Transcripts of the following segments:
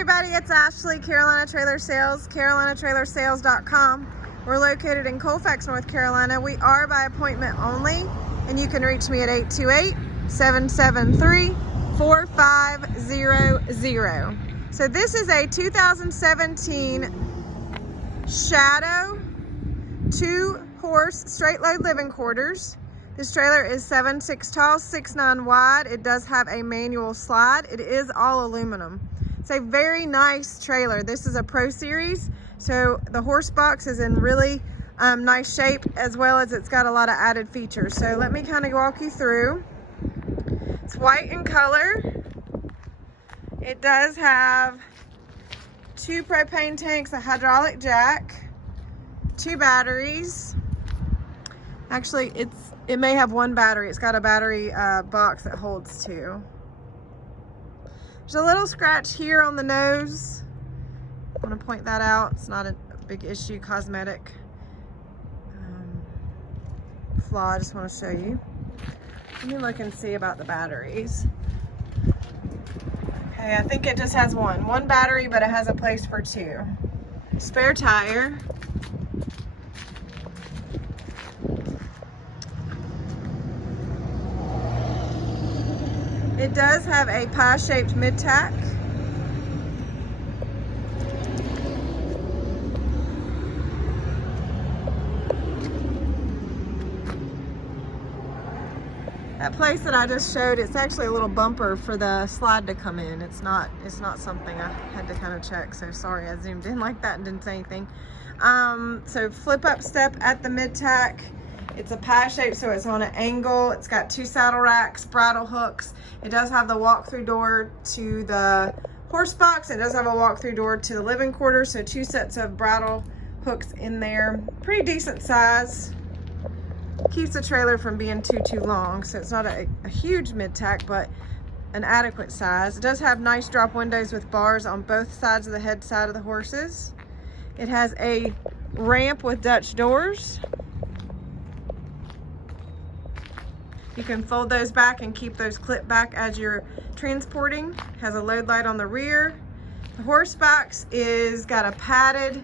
everybody, it's Ashley, Carolina Trailer Sales, carolinatrailersales.com. We're located in Colfax, North Carolina. We are by appointment only, and you can reach me at 828-773-4500. So this is a 2017 Shadow 2-horse straight load living quarters. This trailer is 7'6" tall, 6'9" wide. It does have a manual slide. It is all aluminum. It's a very nice trailer. This is a Pro Series, so the horse box is in really nice shape, as well as it's got a lot of added features. So let me kind of walk you through. It's white in color. It does have 2 propane tanks, a hydraulic jack, 2 batteries. Actually, it may have 1 battery. It's got a battery box that holds 2. There's a little scratch here on the nose. I want to point that out. It's not a big issue, cosmetic flaw. I just want to show you. Let me look and see about the batteries. Okay, I think it just has one battery, but it has a place for 2. Spare tire. It does have a pie-shaped mid-tack. That place that I just showed, it's actually a little bumper for the slide to come in. It's not something I had to kind of check, so sorry I zoomed in like that and didn't say anything. So flip up step at the mid-tack. It's a pie shape, so it's on an angle. It's got 2 saddle racks, bridle hooks. It does have the walk-through door to the horse box. It does have a walk-through door to the living quarters, so 2 sets of bridle hooks in there. Pretty decent size. Keeps the trailer from being too long, so it's not a huge mid-tack, but an adequate size. It does have nice drop windows with bars on both sides of the head side of the horses. It has a ramp with Dutch doors. You can fold those back and keep those clipped back as you're transporting. Has a load light on the rear. The horse box is got a padded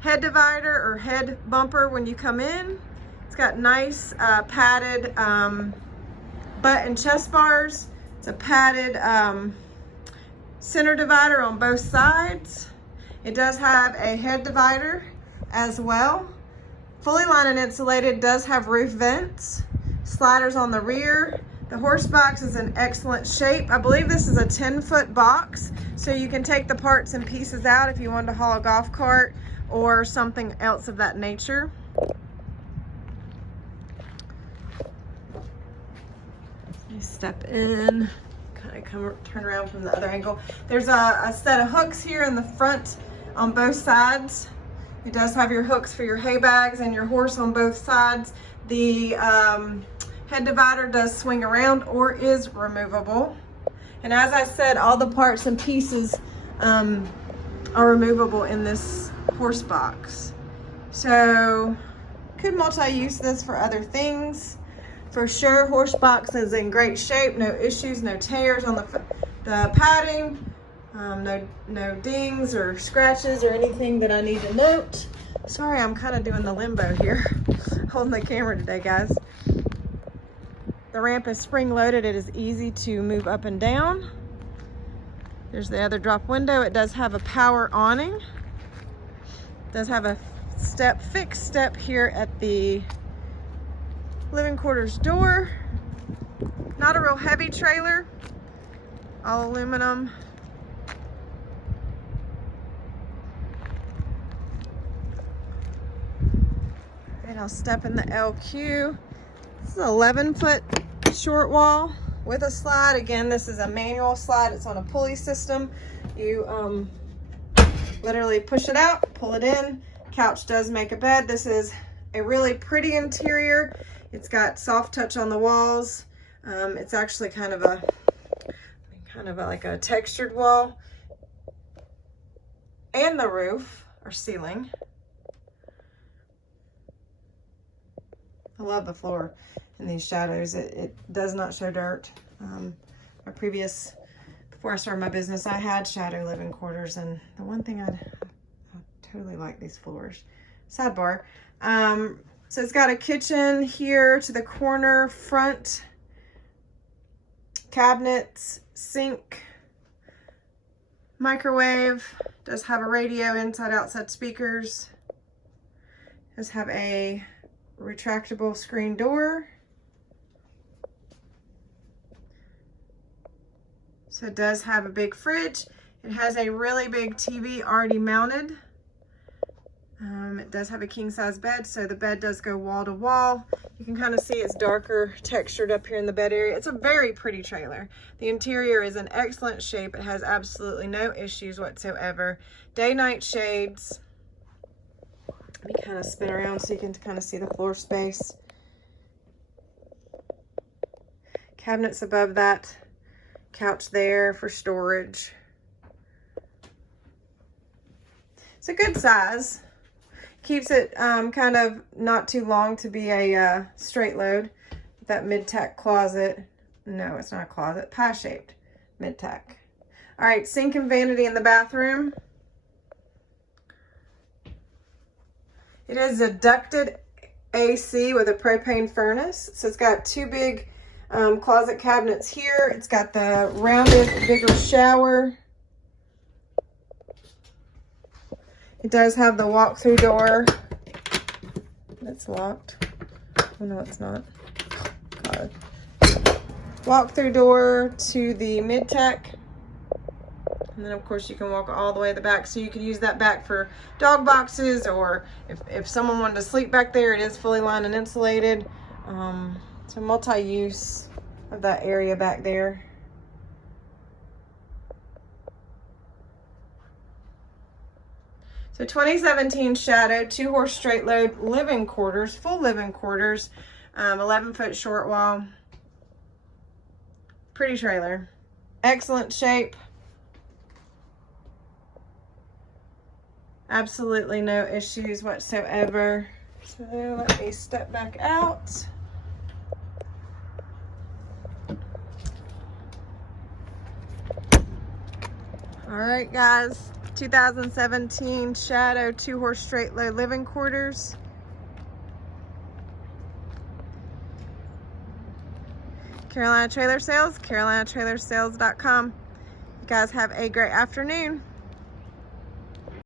head divider or head bumper when you come in. It's got nice padded butt and chest bars. It's a padded center divider on both sides. It does have a head divider as well. Fully lined and insulated, does have roof vents. Sliders on the rear. The horse box is in excellent shape. I believe this is a 10-foot box, so you can take the parts and pieces out if you wanted to haul a golf cart or something else of that nature. You step in, kind of turn around from the other angle. There's a set of hooks here in the front on both sides. It does have your hooks for your hay bags and your horse on both sides. The head divider does swing around or is removable. And as I said, all the parts and pieces are removable in this horse box. So could multi-use this for other things. For sure, horse box is in great shape. No issues, no tears on the padding. No dings or scratches or anything that I need to note. Sorry, I'm kind of doing the limbo here, holding the camera today, guys. The ramp is spring loaded. It is easy to move up and down. There's the other drop window. It does have a power awning. It does have a fixed step here at the living quarters door. Not a real heavy trailer, all aluminum. And I'll step in the LQ. This is an 11-foot short wall with a slide. Again, this is a manual slide. It's on a pulley system. You literally push it out, pull it in. Couch does make a bed. This is a really pretty interior. It's got soft touch on the walls. It's actually kind of like a textured wall. And the roof or ceiling. I love the floor in these shadows. It does not show dirt. My previous before I started my business, I had shadow living quarters, and the one thing I totally like these floors. Sidebar. So it's got a kitchen here to the corner, front cabinets, sink, microwave, does have a radio, inside outside speakers, does have a retractable screen door. So it does have a big fridge. It has a really big TV already mounted. It does have a king size bed, so the bed does go wall to wall. You can kind of see it's darker textured up here in the bed area. It's a very pretty trailer. The interior is in excellent shape. It has absolutely no issues whatsoever. Day-night shades. Let me kind of spin around so you can kind of see the floor space. Cabinets above that. Couch there for storage. It's a good size. Keeps it kind of not too long to be a straight load. That mid-tack closet. No, it's not a closet. Pie-shaped mid-tack. All right, sink and vanity in the bathroom. It is a ducted AC with a propane furnace. So it's got two big closet cabinets here. It's got the rounded, bigger shower. It does have the walk-through door. It's locked. Oh, no, it's not. God. Walk-through door to the mid-tack. And then, of course, you can walk all the way to the back. So you could use that back for dog boxes, or if someone wanted to sleep back there, it is fully lined and insulated. So multi-use of that area back there. So 2017 Shadow, 2-horse straight load, living quarters, full living quarters, 11-foot short wall. Pretty trailer. Excellent shape. Absolutely no issues whatsoever. So let me step back out. All right, guys. 2017 Shadow 2-horse straight load living quarters. Carolina Trailer Sales, CarolinaTrailerSales.com. You guys have a great afternoon.